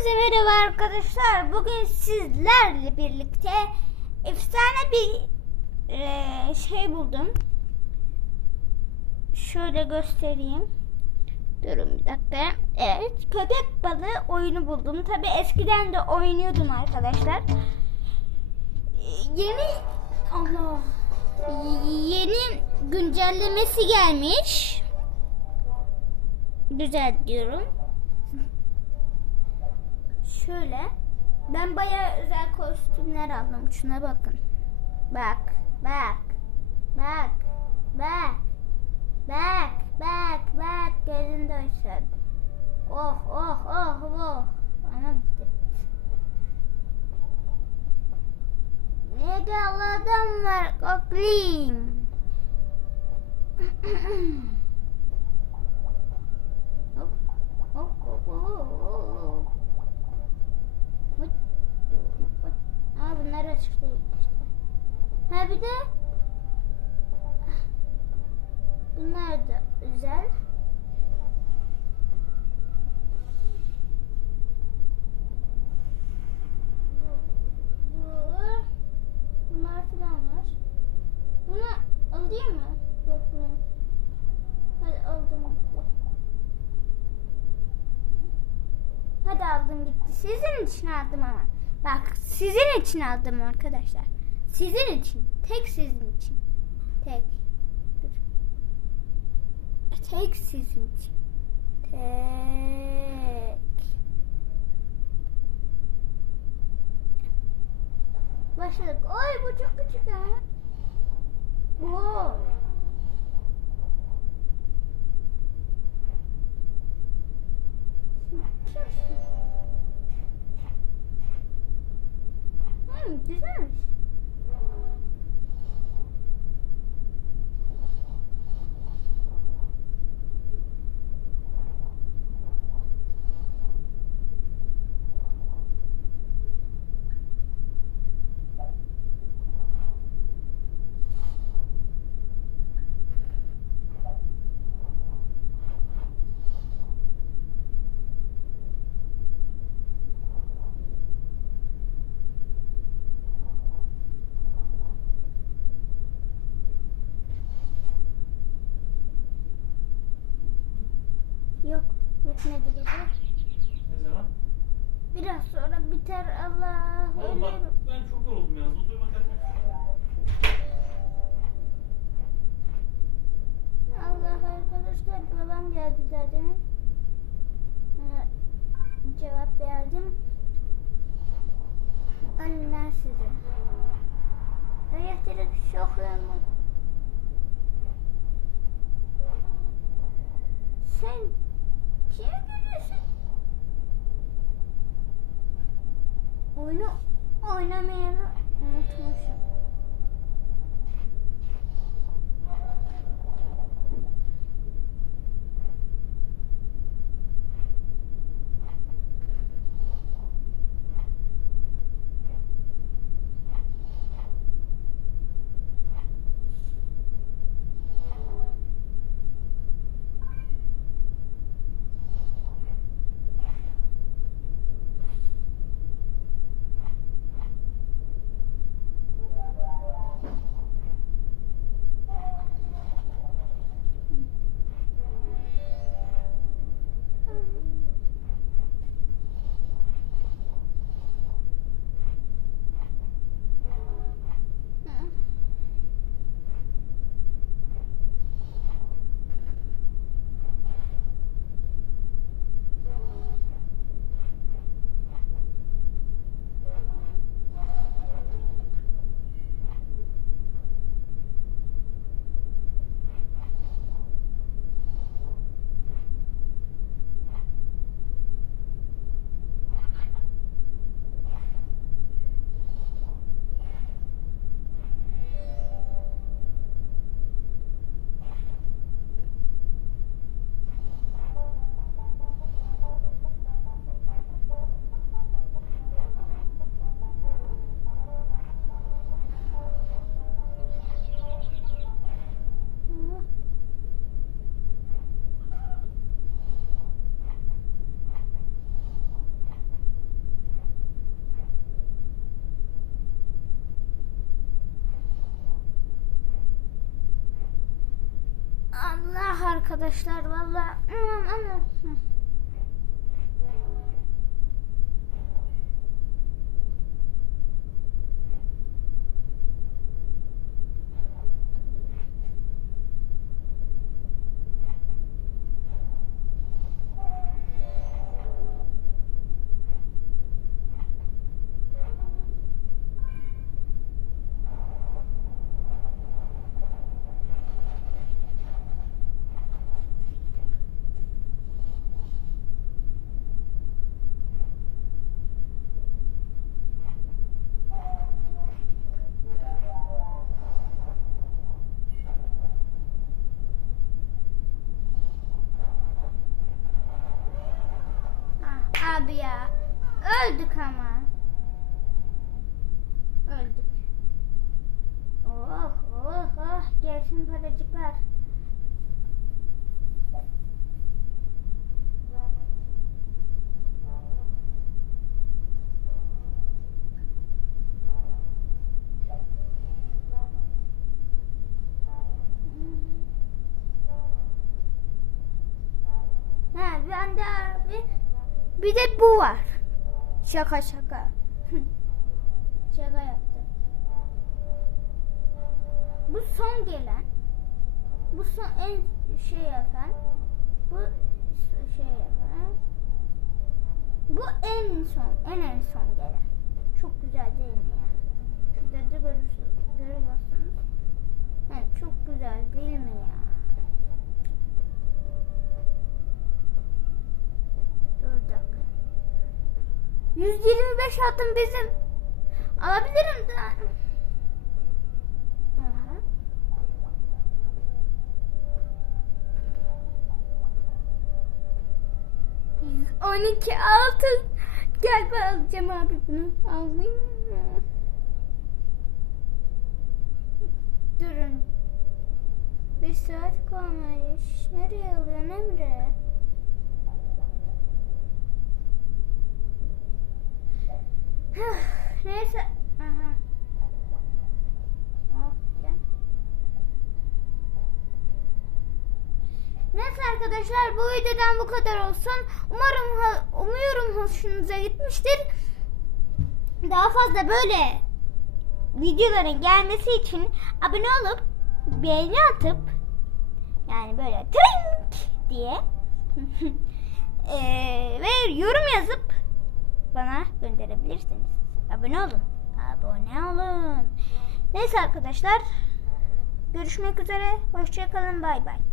Hepinize merhaba arkadaşlar. Bugün sizlerle birlikte efsane bir eee, şey buldum. Şöyle göstereyim. Durun bir dakika. Evet, köpek balığı oyunu buldum. Tabi eskiden de oynuyordum arkadaşlar. Yeni Allah yeni güncellemesi gelmiş. Güzel diyorum. Şöyle. Ben bayağı özel kostümler aldım. Şuna bakın. Bak. Bak. Bak. Bak. Bak. Bak. Bak. Gözün dönsün. Oh oh oh oh. Ana bitti. Ne adam var Goblin. Ha bir de bunlar da. Bu- Bunlar falan var. Bunu alayım mı? Yok bunu. Hadi aldım. Hadi aldım gitti. Sizin için aldım ama. Bak sizin için aldım arkadaşlar. Sizin için. Tek sizin için. Tek. Tek sizin için. Tek. Başladık. Oy bu çok küçük ha. Oo. Yes. Biter Allah. Oğlum bak ben çok yoruldum yalnız. Oturmak etmek Allah arkadaşlar babam geldi zaten. Ona cevap verdim. Anneler size. Elektrik şoklarını. Sen bunu oynamaya unutmuşum. Arkadaşlar valla. Abi ya. Öldük ama. Öldük. Oh oh oh. Gelsin paracıklar. Ha bir de abi bir de bu var. Şaka şaka. şaka yaptım. Bu son gelen. Bu son en şey yapan. Bu şey yapan. Bu en son, en en son gelen. Çok güzel değil mi yani? Şurada da görürsünüz, görüyorsunuz. Evet, çok güzel 125 attım bizim. Alabilirim de. On iki altın. Gel ben alacağım abi bunu. Alayım mı? Durun. Bir saat kalmış. Nereye alıyorsun Emre? Neyse. Aha. Neyse arkadaşlar bu videodan bu kadar olsun. Umarım umuyorum hoşunuza gitmiştir. Daha fazla böyle videoların gelmesi için abone olup beğeni atıp yani böyle trink diye eee, ve yorum yazıp bana gönderebilirsiniz. Abone olun. Abone olun. Neyse arkadaşlar. Görüşmek üzere. Hoşçakalın. Bay bay.